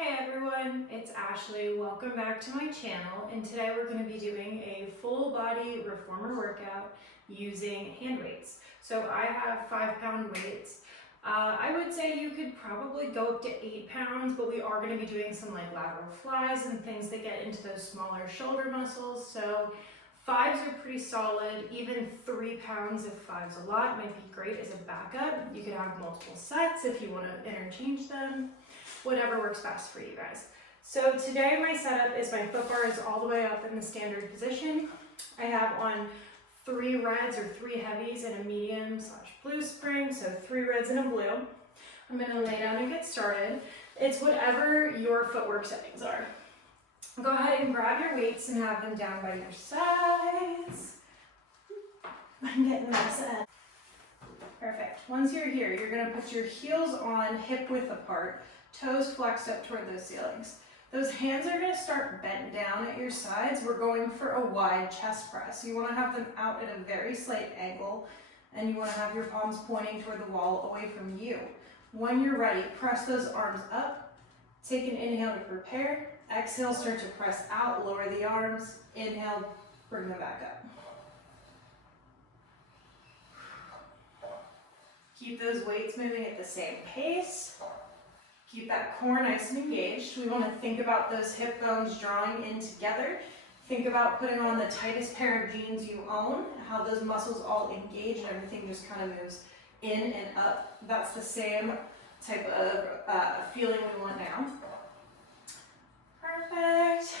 Hey everyone, it's Ashley. Welcome back to my channel, and today we're going to be doing a full body reformer workout using hand weights. So I have 5-pound weights. I would say you could probably go up to 8 pounds, but we are going to be doing some like lateral flies and things that get into those smaller shoulder muscles. So 5s are pretty solid. Even 3 pounds if 5's a lot might be great as a backup. You could have multiple sets if you want to interchange them. Whatever works best for you guys. So today my setup is my foot bar is all the way up in the standard position. I have on 3 reds or 3 heavies and a medium/blue spring, so 3 reds and a blue. I'm gonna lay down and get started. It's whatever your footwork settings are. Go ahead and grab your weights and have them down by your sides. I'm getting this in. Perfect. Once you're here, you're gonna put your heels on hip width apart, toes flexed up toward those ceilings. Those hands are going to start bent down at your sides. We're going for a wide chest press. You want to have them out at a very slight angle, and you want to have your palms pointing toward the wall away from you. When you're ready, press those arms up. Take an inhale to prepare. Exhale, start to press out, lower the arms. Inhale, bring them back up. Keep those weights moving at the same pace. Keep that core nice and engaged. We want to think about those hip bones drawing in together. Think about putting on the tightest pair of jeans you own, how those muscles all engage and everything just kind of moves in and up. That's the same type of feeling we want now. Perfect.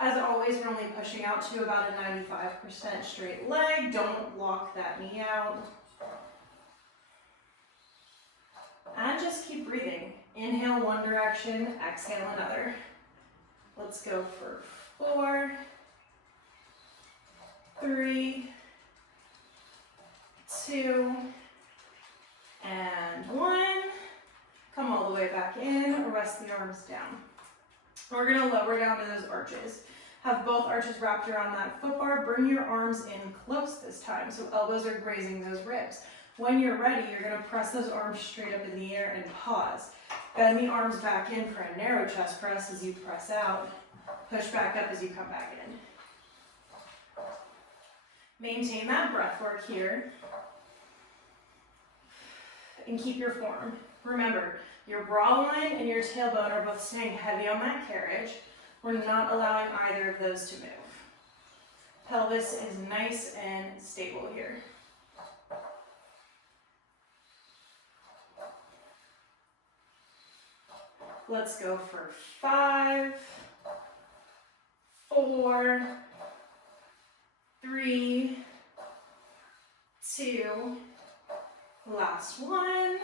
As always, we're only pushing out to about a 95% straight leg. Don't lock that knee out. And just keep breathing. Inhale one direction, exhale another. Let's go for 4, 3, 2, and 1. Come all the way back in, rest the arms down. We're gonna lower down to those arches. Have both arches wrapped around that foot bar. Bring your arms in close this time, so elbows are grazing those ribs. When you're ready, you're gonna press those arms straight up in the air and pause. Bend the arms back in for a narrow chest press as you press out. Push back up as you come back in. Maintain that breath work here. And keep your form. Remember, your bra line and your tailbone are both staying heavy on that carriage. We're not allowing either of those to move. Pelvis is nice and stable here. Let's go for 5, 4, 3, 2, last one.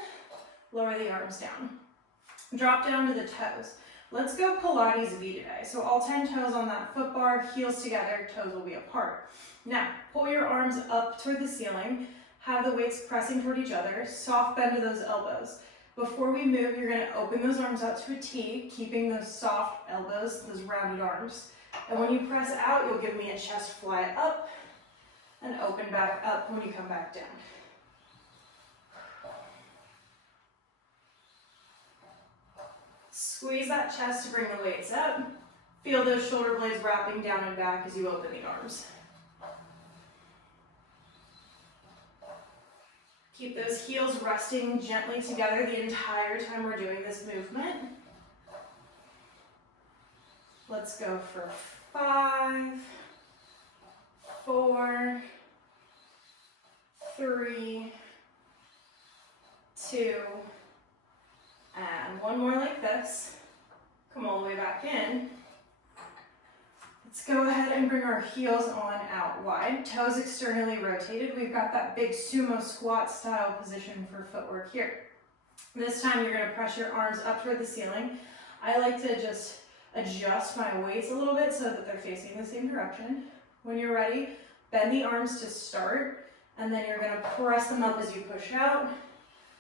Lower the arms down. Drop down to the toes. Let's go Pilates V today. So all 10 toes on that foot bar, heels together, toes will be apart. Now, pull your arms up toward the ceiling. Have the weights pressing toward each other. Soft bend to those elbows. Before we move, you're going to open those arms out to a T, keeping those soft elbows, those rounded arms. And when you press out, you'll give me a chest fly up and open back up when you come back down. Squeeze that chest to bring the weights up. Feel those shoulder blades wrapping down and back as you open the arms. Keep those heels resting gently together the entire time we're doing this movement. Let's go for 5, 4, 3, 2, and one more like this. Come all the way back in. Let's go ahead and bring our heels on out wide, toes externally rotated. We've got that big sumo squat style position for footwork here. This time you're gonna press your arms up toward the ceiling. I like to just adjust my weights a little bit so that they're facing the same direction. When you're ready, bend the arms to start, and then you're gonna press them up as you push out.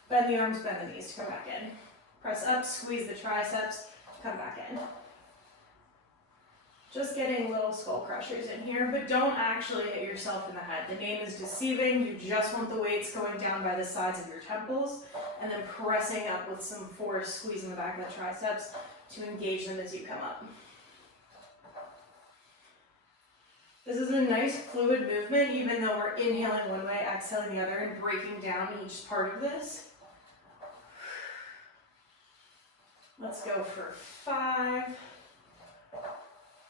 Bend the arms, bend the knees to come back in. Press up, squeeze the triceps, come back in. Just getting little skull crushers in here, but don't actually hit yourself in the head. The name is deceiving. You just want the weights going down by the sides of your temples and then pressing up with some force, squeezing the back of the triceps to engage them as you come up. This is a nice fluid movement, even though we're inhaling one way, exhaling the other, and breaking down each part of this. Let's go for 5,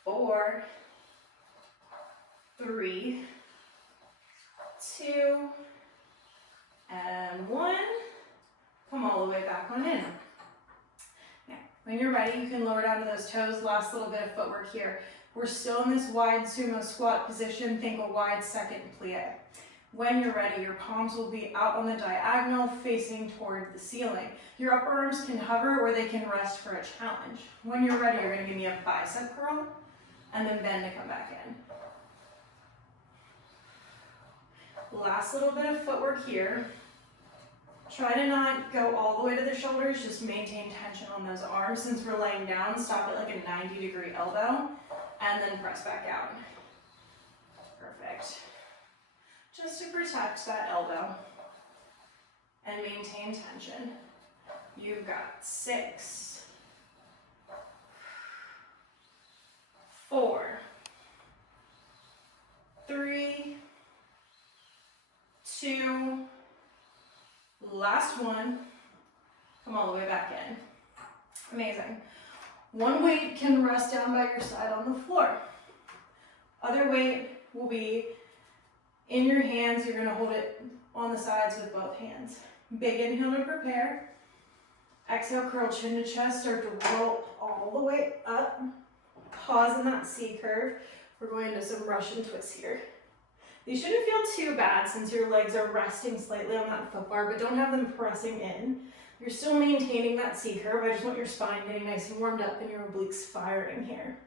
4, 3, 2, and 1. Come all the way back on in. Now, when you're ready, you can lower down to those toes. Last little bit of footwork here. We're still in this wide sumo squat position. Think a wide second plie. When you're ready, your palms will be out on the diagonal, facing toward the ceiling. Your upper arms can hover or they can rest for a challenge. When you're ready, you're going to give me a bicep curl and then bend to come back in. Last little bit of footwork here. Try to not go all the way to the shoulders, just maintain tension on those arms. Since we're laying down, stop at like a 90-degree elbow and then press back out. Perfect. Just to protect that elbow and maintain tension. You've got 6, 4, 3, 2, last one. Come all the way back in. Amazing. One weight can rest down by your side on the floor. Other weight will be in your hands. You're going to hold it on the sides with both hands. Big inhale to prepare. Exhale, curl chin to chest. Start to roll all the way up. Pause in that C curve. We're going into some Russian twists here. These shouldn't feel too bad since your legs are resting slightly on that foot bar, but don't have them pressing in. You're still maintaining that C curve. I just want your spine getting nice and warmed up and your obliques firing here.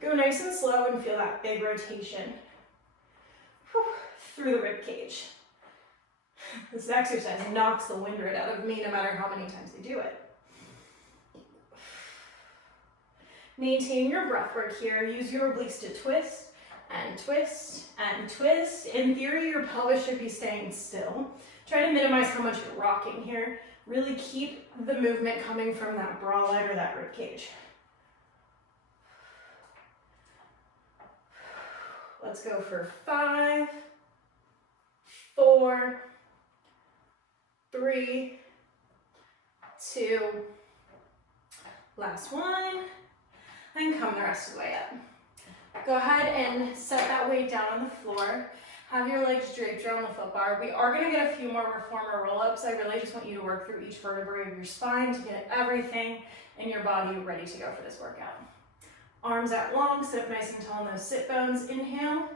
Go nice and slow and feel that big rotation through the rib cage. This exercise knocks the wind right out of me no matter how many times I do it. Maintain your breath work here. Use your obliques to twist and twist and twist. In theory, your pelvis should be staying still. Try to minimize how much you're rocking here. Really keep the movement coming from that bra line or that rib cage. Let's go for 5, 4, 3, 2, last one, and come the rest of the way up. Go ahead and set that weight down on the floor. Have your legs draped around the foot bar. We are going to get a few more reformer roll-ups. I really just want you to work through each vertebrae of your spine to get everything in your body ready to go for this workout. Arms out long, sit up nice and tall on those sit bones. Inhale.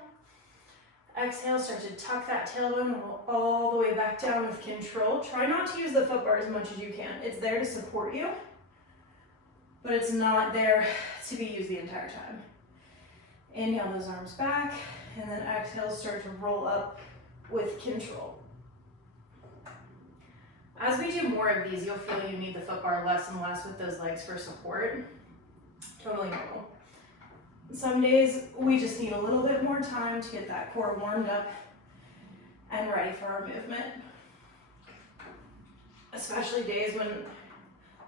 Exhale, start to tuck that tailbone and roll all the way back down with control. Try not to use the foot bar as much as you can. It's there to support you, but it's not there to be used the entire time. Inhale those arms back, and then exhale, start to roll up with control. As we do more of these, you'll feel you need the foot bar less and less with those legs for support. Totally normal. Some days we just need a little bit more time to get that core warmed up and ready for our movement. Especially days when,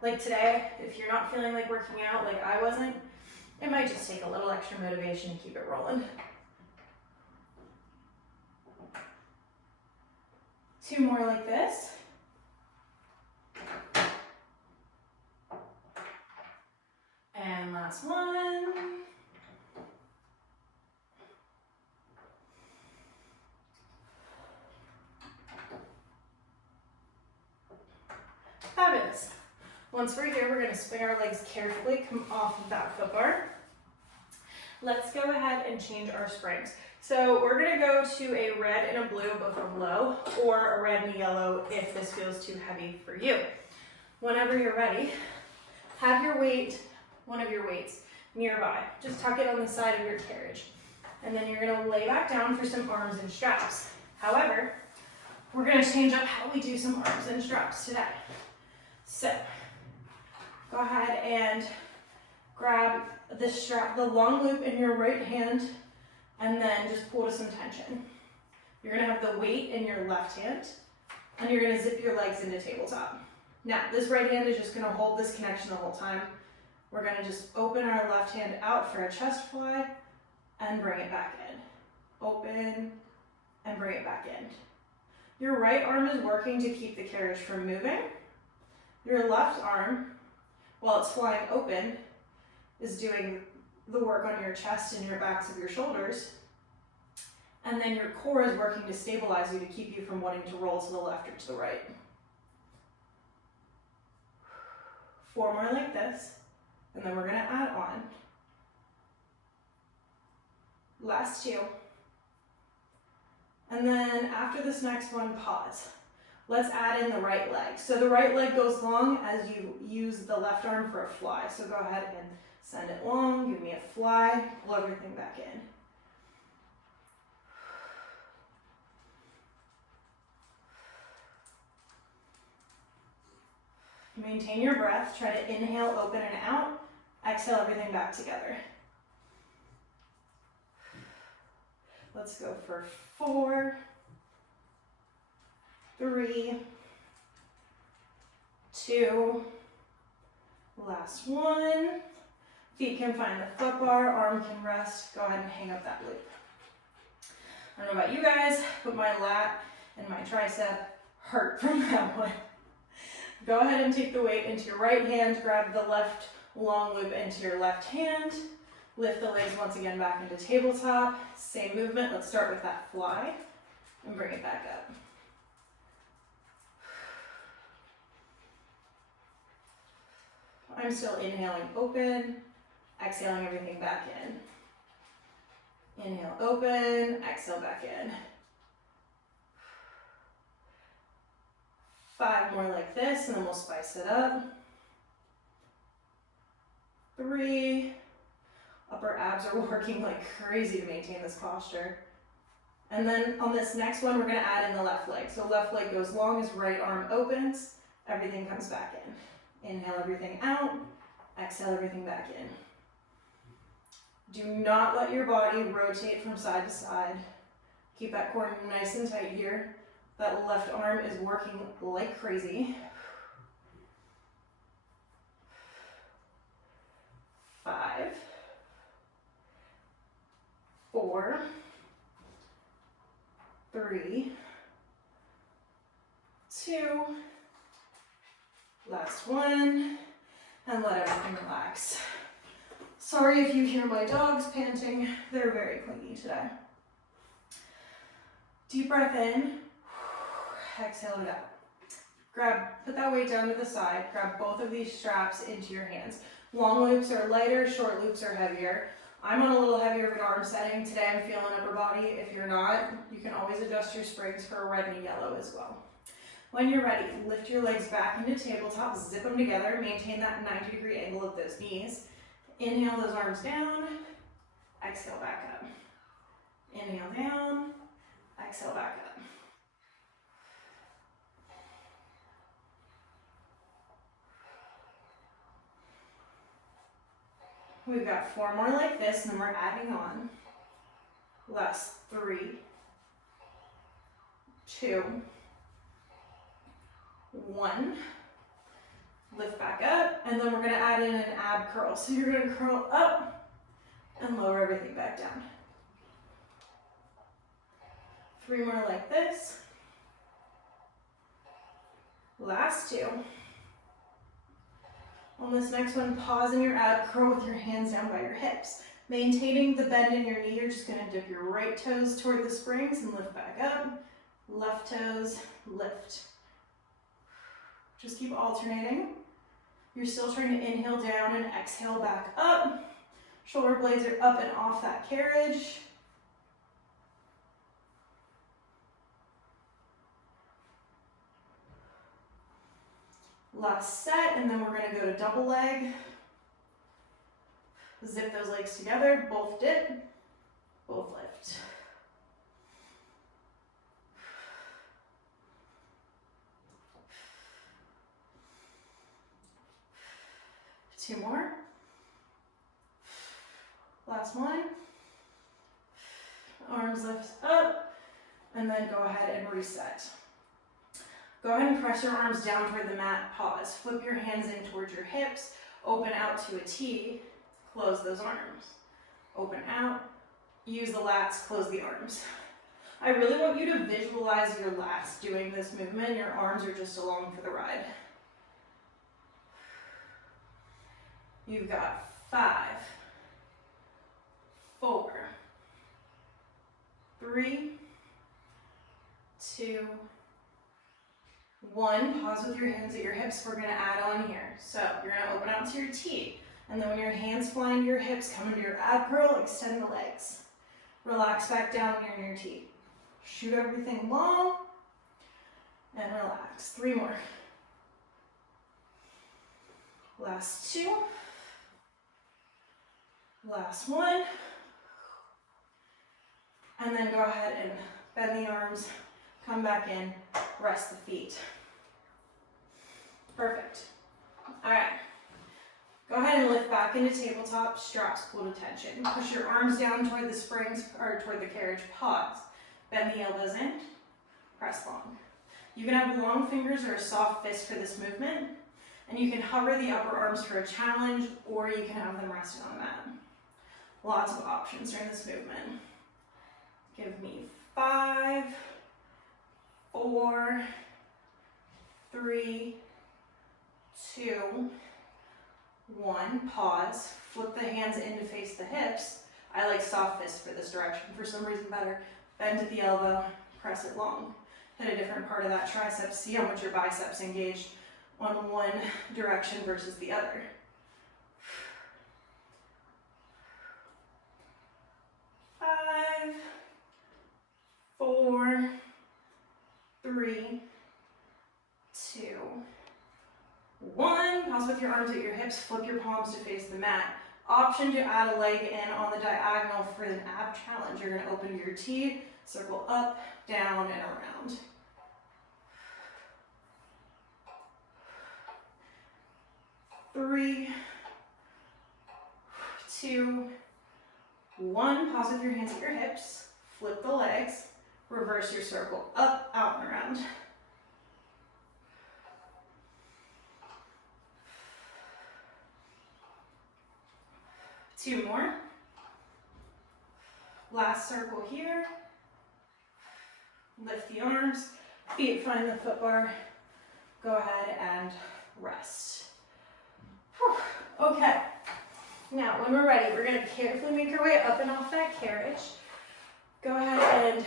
like today, if you're not feeling like working out like I wasn't, it might just take a little extra motivation to keep it rolling. 2 more like this. And last one. Fabulous. Once we're here, we're going to swing our legs carefully, come off of that foot bar. Let's go ahead and change our springs. So we're going to go to a red and a blue, both are low, or a red and a yellow if this feels too heavy for you. Whenever you're ready, have your weight, one of your weights, nearby. Just tuck it on the side of your carriage. And then you're going to lay back down for some arms and straps. However, we're going to change up how we do some arms and straps today. So go ahead and Grab the strap, the long loop in your right hand, and then just pull to some tension. You're gonna have the weight in your left hand, and you're gonna zip your legs into tabletop. Now, this right hand is just gonna hold this connection the whole time. We're gonna just open our left hand out for a chest fly, and bring it back in. Open, and bring it back in. Your right arm is working to keep the carriage from moving. Your left arm, while it's flying open, is doing the work on your chest and your backs of your shoulders. And then your core is working to stabilize you to keep you from wanting to roll to the left or to the right. 4 more like this, and then we're gonna add on. Last 2. And then after this next one, pause. Let's add in the right leg. So the right leg goes long as you use the left arm for a fly. So go ahead and send it long, give me a fly, pull everything back in. Maintain your breath. Try to inhale, open and out. Exhale everything back together. Let's go for 4, 3, 2, last 1. Feet can find the foot bar, arm can rest. Go ahead and hang up that loop. I don't know about you guys, but my lat and my tricep hurt from that one. Go ahead and take the weight into your right hand, grab the left long loop into your left hand, lift the legs once again back into tabletop. Same movement, let's start with that fly and bring it back up. I'm still inhaling open, exhaling everything back in. Inhale open, exhale back in. 5 more like this, and then we'll spice it up. 3. Upper abs are working like crazy to maintain this posture. And then on this next one, we're gonna add in the left leg. So left leg goes long as right arm opens, everything comes back in. Inhale everything out, exhale everything back in. Do not let your body rotate from side to side. Keep that core nice and tight here. That left arm is working like crazy. 5, 4, 3, 2, last 1, and let everything relax. Sorry if you hear my dogs panting, they're very clingy today. Deep breath in. Exhale it out. Put that weight down to the side. Grab both of these straps into your hands. Long loops are lighter, short loops are heavier. I'm on a little heavier of an arm setting. Today I'm feeling upper body. If you're not, you can always adjust your springs for a red and a yellow as well. When you're ready, lift your legs back into tabletop, zip them together, maintain that 90-degree angle of those knees. Inhale those arms down, exhale back up. Inhale down, exhale back up. We've got 4 more like this, and then we're adding on. Last 3, 2, 1. Lift back up, and then we're gonna add in an ab curl. So you're gonna curl up and lower everything back down. 3 more like this. Last 2. On this next one, pause in your ab curl with your hands down by your hips. Maintaining the bend in your knee, you're just gonna dip your right toes toward the springs and lift back up. Left toes, lift. Just keep alternating. You're still trying to inhale down and exhale back up. Shoulder blades are up and off that carriage. Last set, and then we're gonna go to double leg. Zip those legs together, both dip, both lift. Two more. Last one. Arms lift up, and then go ahead and reset. Go ahead and press your arms down toward the mat, pause. Flip your hands in towards your hips, open out to a T, close those arms. Open out, use the lats, close the arms. I really want you to visualize your lats doing this movement. Your arms are just along for the ride. You've got 5, 4, 3, 2, 1. Pause with your hands at your hips. We're gonna add on here. So you're gonna open out to your T. And then when your hands fly into your hips, come into your ab curl, extend the legs. Relax back down near your T. Shoot everything long and relax. 3 more. Last 2. Last 1. And then go ahead and bend the arms, come back in, rest the feet. Perfect. All right. Go ahead and lift back into tabletop, straps pull to tension. Push your arms down toward the springs or toward the carriage, pause. Bend the elbows in, press long. You can have long fingers or a soft fist for this movement, and you can hover the upper arms for a challenge, or you can have them resting on the mat. Lots of options during this movement. Give me 5, 4, 3, 2, 1. Pause. Flip the hands in to face the hips. I like soft fists for this direction for some reason better. Bend at the elbow, press it long. Hit a different part of that tricep. See how much your biceps engaged on one direction versus the other. 5, 4, 3, 2, 1. Pause with your arms at your hips. Flip your palms to face the mat. Option to add a leg in on the diagonal for an ab challenge. You're going to open your T, circle up, down, and around. 3, 2, 1. Pause with your hands at your hips. Flip the legs. Reverse your circle up, out, and around. 2 more. Last circle here. Lift the arms, feet find the foot bar. Go ahead and rest. Whew. Okay. Now, when we're ready, we're going to carefully make our way up and off that carriage. Go ahead and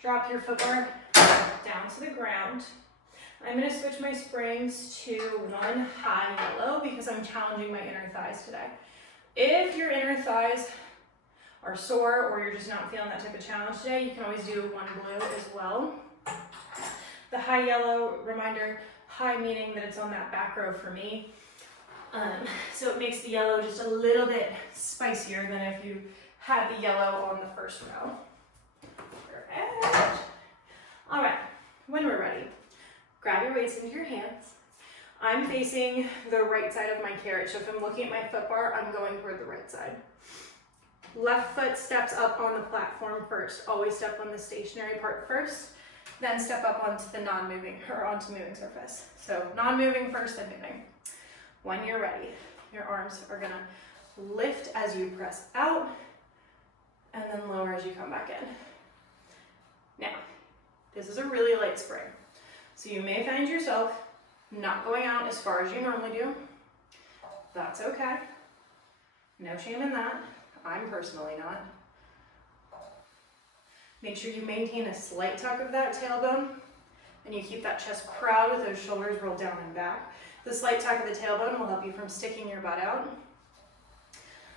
drop your foot bar down to the ground. I'm going to switch my springs to one high yellow because I'm challenging my inner thighs today. If your inner thighs are sore or you're just not feeling that type of challenge today, you can always do one blue as well. The high yellow, reminder, high meaning that it's on that back row for me. So it makes the yellow just a little bit spicier than if you had the yellow on the first row. Perfect. All right, when we're ready, grab your weights into your hands. I'm facing the right side of my carriage, so if I'm looking at my foot bar, I'm going toward the right side. Left foot steps up on the platform first. Always step on the stationary part first, then step up onto the non-moving, or onto moving surface. So non-moving first, then moving. When you're ready, your arms are gonna lift as you press out, and then lower as you come back in. Now, this is a really light spring, so you may find yourself not going out as far as you normally do. That's okay. No shame in that. I'm personally not. Make sure you maintain a slight tuck of that tailbone and you keep that chest proud with those shoulders rolled down and back. The slight tuck of the tailbone will help you from sticking your butt out.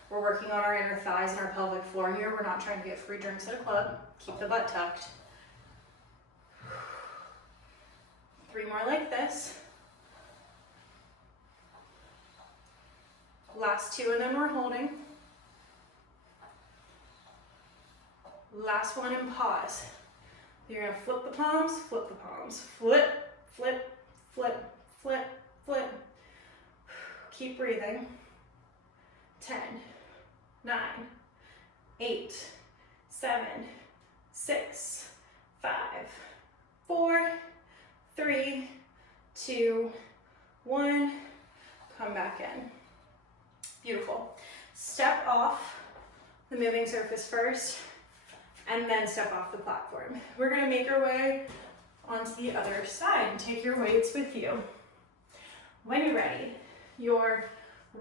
We're working on our inner thighs and our pelvic floor here. We're not trying to get free drinks at a club. Keep the butt tucked. 3 more like this. Last 2 and then we're holding. Last 1 and pause. You're gonna flip the palms, flip the palms. Flip, flip, flip, flip, flip. Keep breathing. 10, 9, 8, 7, 6, 5, 4, 3, 2, 1. Come back in. Beautiful. Step off the moving surface first, and then step off the platform. We're gonna make our way onto the other side. Take your weights with you. When you're ready, your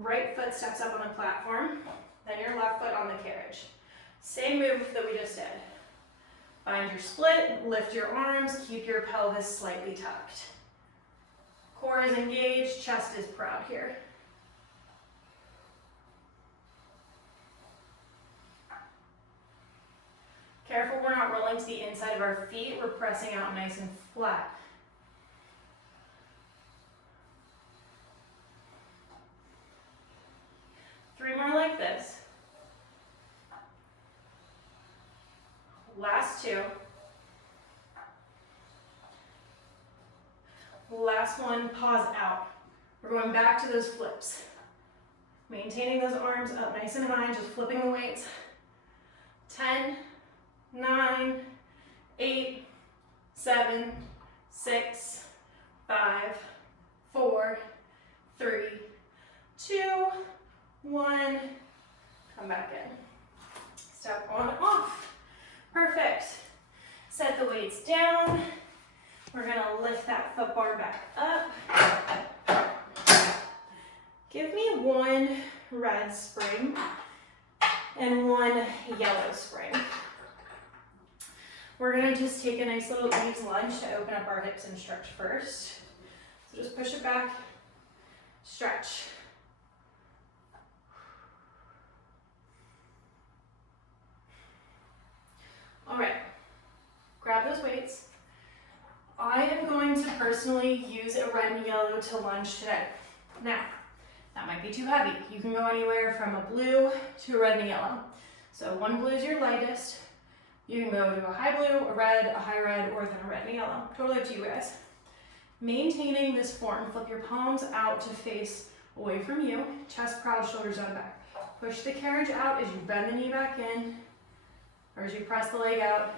right foot steps up on the platform, then your left foot on the carriage. Same move that we just did. Find your split, lift your arms, keep your pelvis slightly tucked. Core is engaged, chest is proud here. Careful we're not rolling to the inside of our feet, we're pressing out nice and flat. Three more like this. Last two. Last one, pause out. We're going back to those flips. Maintaining those arms up nice and high, just flipping the weights. 10, 9, 8, 7, 6, 5, 4, 3, 2, 1. Come back in. Step on, off. Perfect. Set the weights down. We're gonna lift that foot bar back up. Give me one red spring and one yellow spring. We're gonna just take a nice little ease lunge to open up our hips and stretch first. So just push it back, stretch. All right, grab those weights. I am going to personally use a red and yellow to lunge today. Now, that might be too heavy. You can go anywhere from a blue to a red and a yellow. So one blue is your lightest. You can go to a high blue, a red, a high red, or then a red and a yellow. Totally up to you guys. Maintaining this form, flip your palms out to face away from you. Chest proud, shoulders on back. Push the carriage out as you bend the knee back in, or as you press the leg out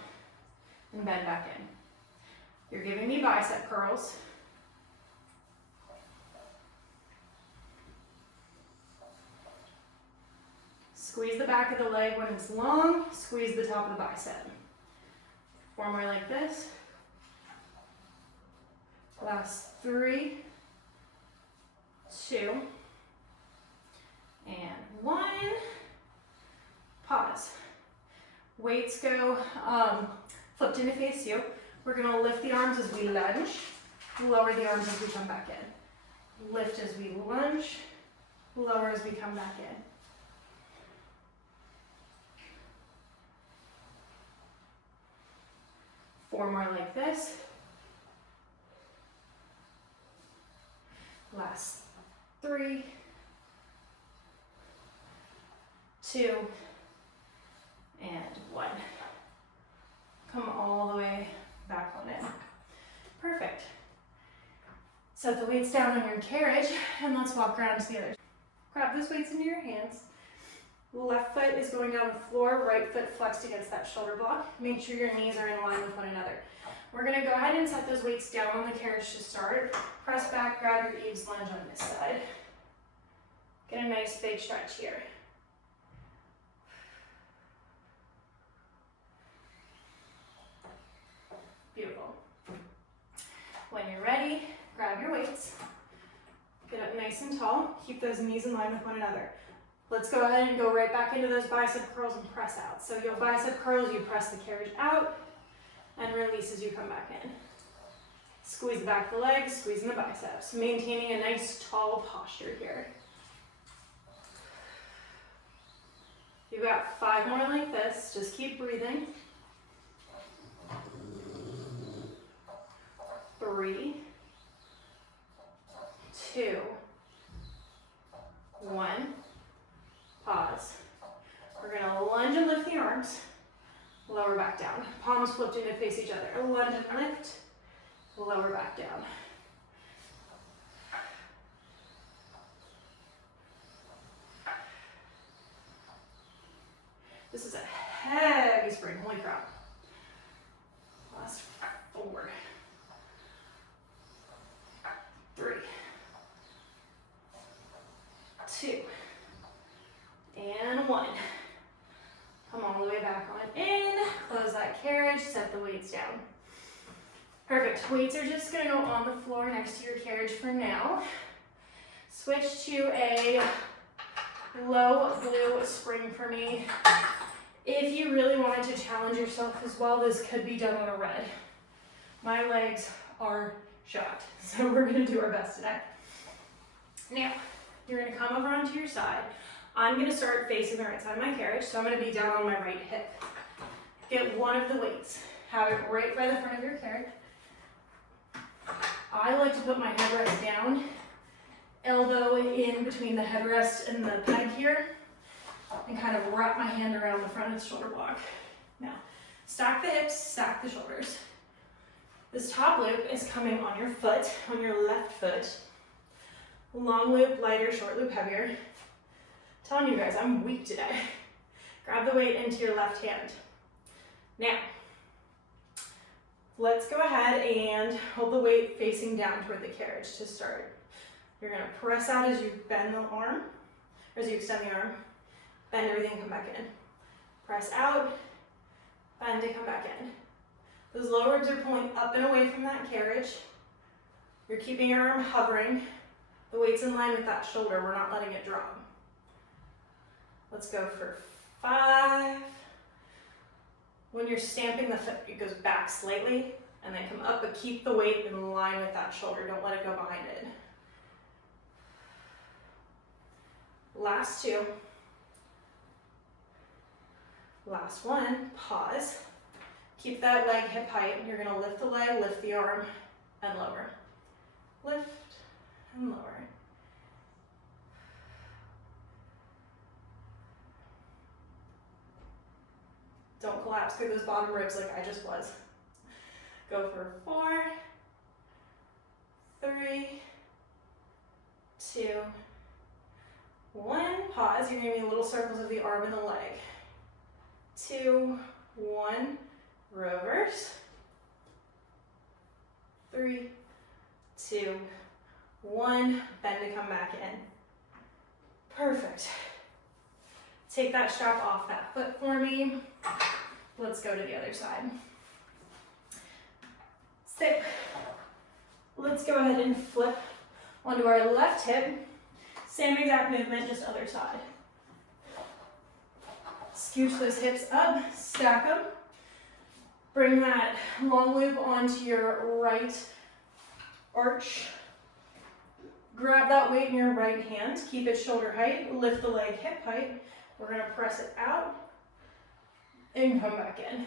and bend back in. You're giving me bicep curls. Squeeze the back of the leg when it's long, squeeze the top of the bicep. Four more like this. Last 3, 2, and 1. Pause. Weights go flipped into face you. We're gonna lift the arms as we lunge, lower the arms as we come back in. Lift as we lunge, lower as we come back in. Four more like this. Last 3, 2, and 1. Come all the way back on in. Perfect. Set the weights down on your carriage and let's walk around to the other. Grab those weights into your hands. Left foot is going down the floor, right foot flexed against that shoulder block. Make sure your knees are in line with one another. We're gonna go ahead and set those weights down on the carriage to start. Press back, grab your eaves lunge on this side. Get a nice big stretch here. Beautiful. When you're ready, grab your weights. Get up nice and tall. Keep those knees in line with one another. Let's go ahead and go right back into those bicep curls and press out. So you'll bicep curls, you press the carriage out and release as you come back in. Squeeze the back of the legs, squeezing the biceps. Maintaining a nice tall posture here. You've got 5 more like this. Just keep breathing. 3, 2, 1. Pause. We're gonna lunge and lift the arms. Lower back down. Palms flipped in to face each other. Lunge and lift. Lower back down. This is a heavy spring, holy crap. Last 4, 3, 2, and 1. Come all the way back on in, close that carriage, set the weights down. Perfect, weights are just gonna go on the floor next to your carriage for now. Switch to a low blue spring for me. If you really wanted to challenge yourself as well, this could be done on a red. My legs are shot, so we're gonna do our best today. Now, you're gonna come over onto your side. I'm gonna start facing the right side of my carriage, so I'm gonna be down on my right hip. Get one of the weights. Have it right by the front of your carriage. I like to put my headrest down, elbow in between the headrest and the peg here, and kind of wrap my hand around the front of the shoulder block. Now, stack the hips, stack the shoulders. This top loop is coming on your foot, on your left foot. Long loop, lighter, short loop, heavier. I'm telling you guys, I'm weak today. Grab the weight into your left hand. Now, let's go ahead and hold the weight facing down toward the carriage to start. You're gonna press out as you bend the arm, or as you extend the arm, bend everything, come back in. Press out, bend to come back in. Those lower ribs are pulling up and away from that carriage. You're keeping your arm hovering. The weight's in line with that shoulder, we're not letting it drop. Let's go for 5. When you're stamping the foot, it goes back slightly and then come up, but keep the weight in line with that shoulder. Don't let it go behind it. Last 2. Last 1, pause. Keep that leg hip height. You're gonna lift the leg, lift the arm, and lower. Lift and lower. Don't collapse through those bottom ribs like I just was. Go for 4, 3, 2, 1. Pause. You're gonna need little circles of the arm and the leg. 2, 1. Reverse. 3, 2, 1. Bend to come back in. Perfect. Take that strap off that foot for me. Let's go to the other side. Sit. Let's go ahead and flip onto our left hip. Same exact movement, just other side. Scooch those hips up, stack them. Bring that long loop onto your right arch. Grab that weight in your right hand, keep it shoulder height, lift the leg hip height. We're gonna press it out and come back in.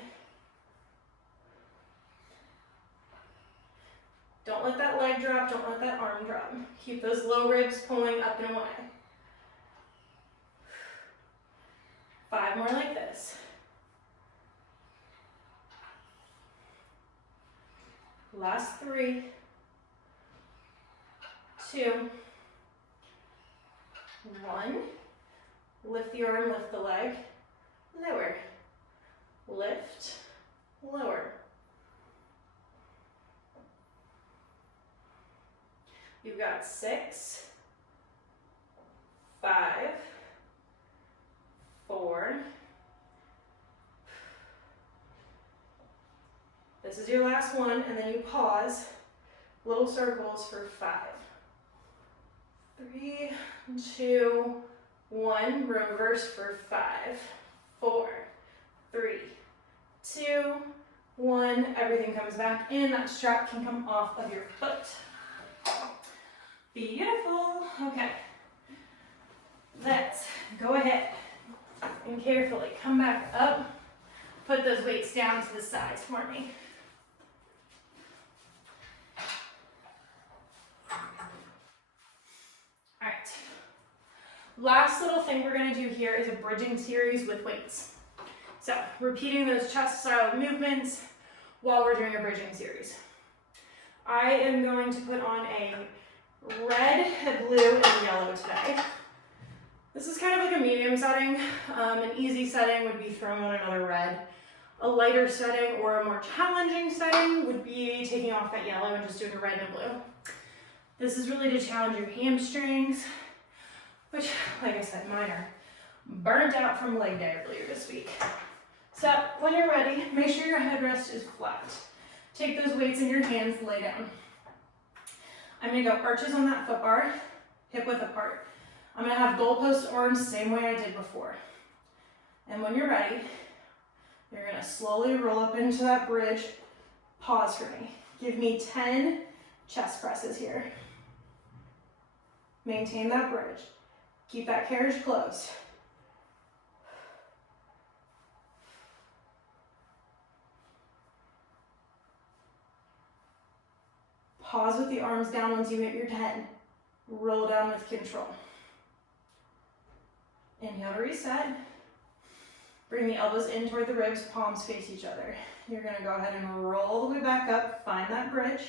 Don't let that leg drop, don't let that arm drop. Keep those low ribs pulling up and away. 5 more like this. Last 3, 2, 1. Lift the arm, lift the leg, lower. Lift, lower. You've got 6, 5, 4. This is your last one, and then you pause. Little circles for 5. 3, 2, 1. Reverse for 5, 4, 3, 2, 1. Everything comes back in. That strap can come off of your foot. Beautiful. Okay. Let's go ahead and carefully come back up. Put those weights down to the sides for me. All right. Last little thing we're going to do here is a bridging series with weights. So repeating those chest style movements while we're doing a bridging series. I am going to put on a red, a blue, and yellow today. This is kind of like a medium setting. An easy setting would be throwing on another red. A lighter setting or a more challenging setting would be taking off that yellow and just doing a red and a blue. This is really to challenge your hamstrings, which, like I said, mine are burnt out from leg day earlier this week. So when you're ready, make sure your headrest is flat. Take those weights in your hands, lay down. I'm gonna go arches on that foot bar, hip width apart. I'm gonna have goalpost arms same way I did before. And when you're ready, you're gonna slowly roll up into that bridge. Pause for me. Give me 10 chest presses here. Maintain that bridge. Keep that carriage closed. Pause with the arms down once you hit your 10. Roll down with control. Inhale to reset. Bring the elbows in toward the ribs, palms face each other. You're gonna go ahead and roll the way back up, find that bridge.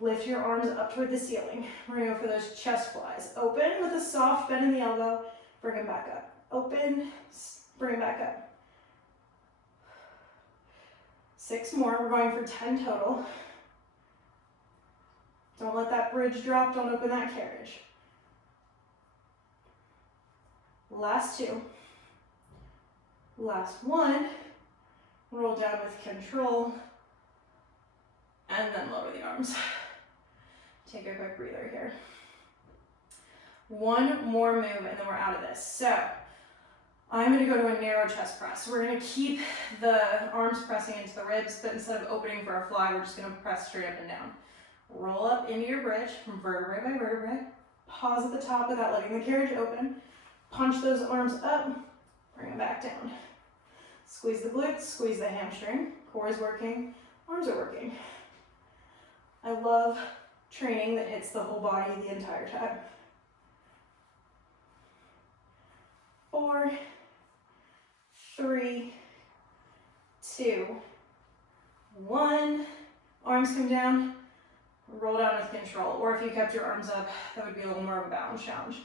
Lift your arms up toward the ceiling. We're gonna go for those chest flies. Open with a soft bend in the elbow, bring them back up. Open, bring them back up. 6 more, we're going for 10 total. Don't let that bridge drop, don't open that carriage. Last 2. Last 1. Roll down with control. And then lower the arms. Take a quick breather here. 1 more move and then we're out of this. So I'm gonna go to a narrow chest press. We're gonna keep the arms pressing into the ribs, but instead of opening for a fly, we're just gonna press straight up and down. Roll up into your bridge from vertebrae by vertebrae. Pause at the top without letting the carriage open. Punch those arms up, bring them back down. Squeeze the glutes, squeeze the hamstring. Core is working, arms are working. I love training that hits the whole body the entire time. 4, 3, 2, 1. Arms come down, roll down with control. Or if you kept your arms up, that would be a little more of a balance challenge.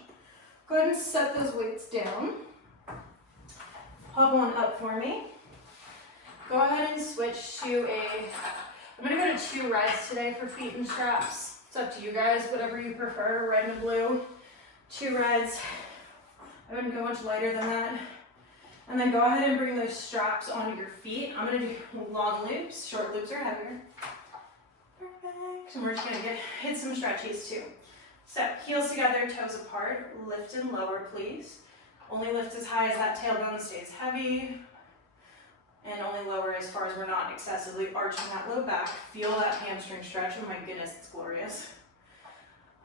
Go ahead and set those weights down. Hop one up for me. Go ahead and switch to I'm gonna go to 2 reds today for feet and straps. It's up to you guys, whatever you prefer, red and blue. 2 reds. I wouldn't go much lighter than that. And then go ahead and bring those straps onto your feet. I'm gonna do long loops, short loops are heavier. Perfect. And we're just gonna hit some stretchies too. So heels together, toes apart, lift and lower please. Only lift as high as that tailbone stays heavy. And only lower as far as we're not excessively arching that low back. Feel that hamstring stretch. Oh my goodness, it's glorious.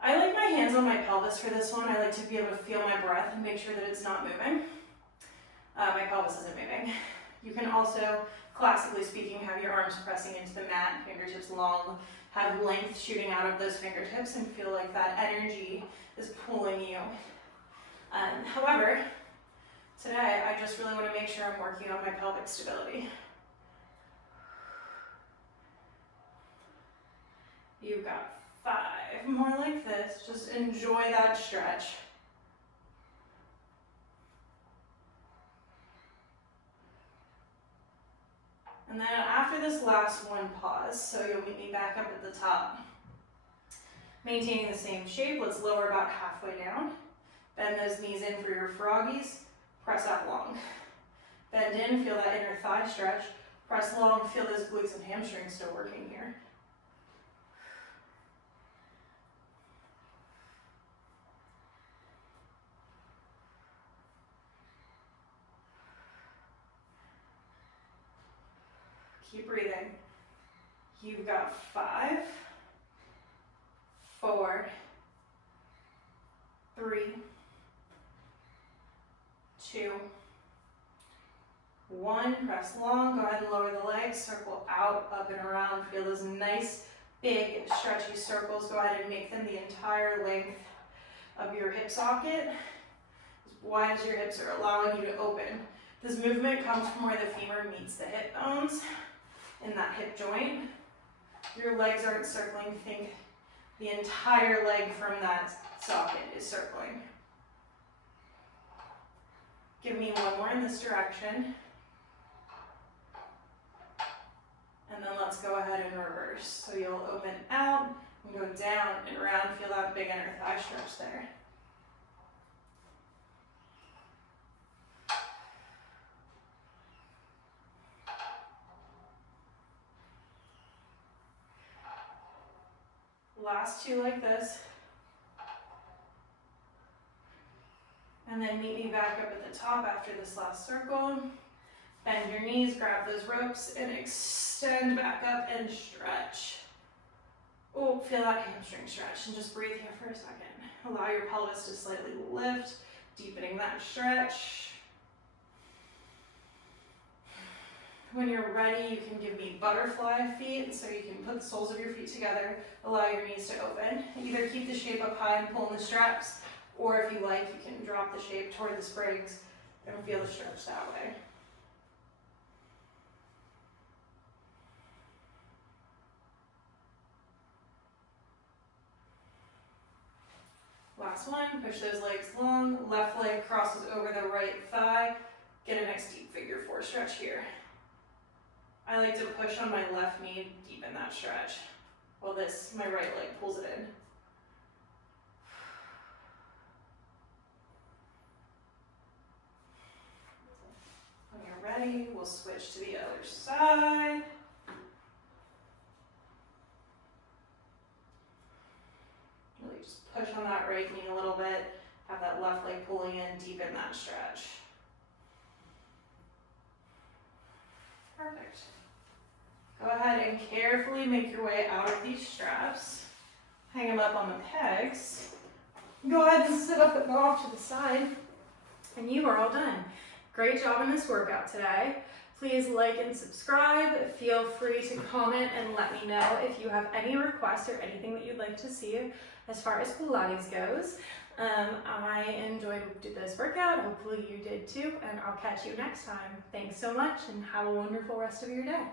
I like my hands on my pelvis for this one. I like to be able to feel my breath and make sure that it's not moving. My pelvis isn't moving. You can also, classically speaking, have your arms pressing into the mat, fingertips long, have length shooting out of those fingertips and feel like that energy is pulling you. However, today I just really want to make sure I'm working on my pelvic stability. You've got 5 more like this. Just enjoy that stretch. And then after this last one, pause. So you'll meet me back up at the top. Maintaining the same shape, let's lower about halfway down. Bend those knees in for your froggies. Press out long. Bend in, feel that inner thigh stretch. Press long, feel those glutes and hamstrings still working here. Keep breathing. You've got 5, 4, 3, 2, 1. Press long. Go ahead and lower the legs. Circle out, up and around. Feel those nice, big, stretchy circles. Go ahead and make them the entire length of your hip socket, as wide as your hips are allowing you to open. This movement comes from where the femur meets the hip bones in that hip joint. Your legs aren't circling. Think the entire leg from that socket is circling. Give me one more in this direction. And then let's go ahead and reverse. So you'll open out and go down and around. Feel that big inner thigh stretch there. Last two like this. And then meet me back up at the top after this last circle. Bend your knees, grab those ropes, and extend back up and stretch. Oh, feel that hamstring stretch, and just breathe here for a second. Allow your pelvis to slightly lift, deepening that stretch. When you're ready, you can give me butterfly feet, so you can put the soles of your feet together, allow your knees to open. Either keep the shape up high and pull in the straps, or if you like, you can drop the shape toward the springs and feel the stretch that way. Last one, push those legs long, left leg crosses over the right thigh. Get a nice deep figure four stretch here. I like to push on my left knee, deepen that stretch, while my right leg pulls it in. When you're ready, we'll switch to the other side. Really just push on that right knee a little bit, have that left leg pulling in, deepen that stretch. Perfect. Go ahead and carefully make your way out of these straps. Hang them up on the pegs. Go ahead and sit up and go off to the side. And you are all done. Great job in this workout today. Please like and subscribe. Feel free to comment and let me know if you have any requests or anything that you'd like to see as far as Pilates goes. I enjoyed this workout. Hopefully you did too, and I'll catch you next time. Thanks so much and have a wonderful rest of your day.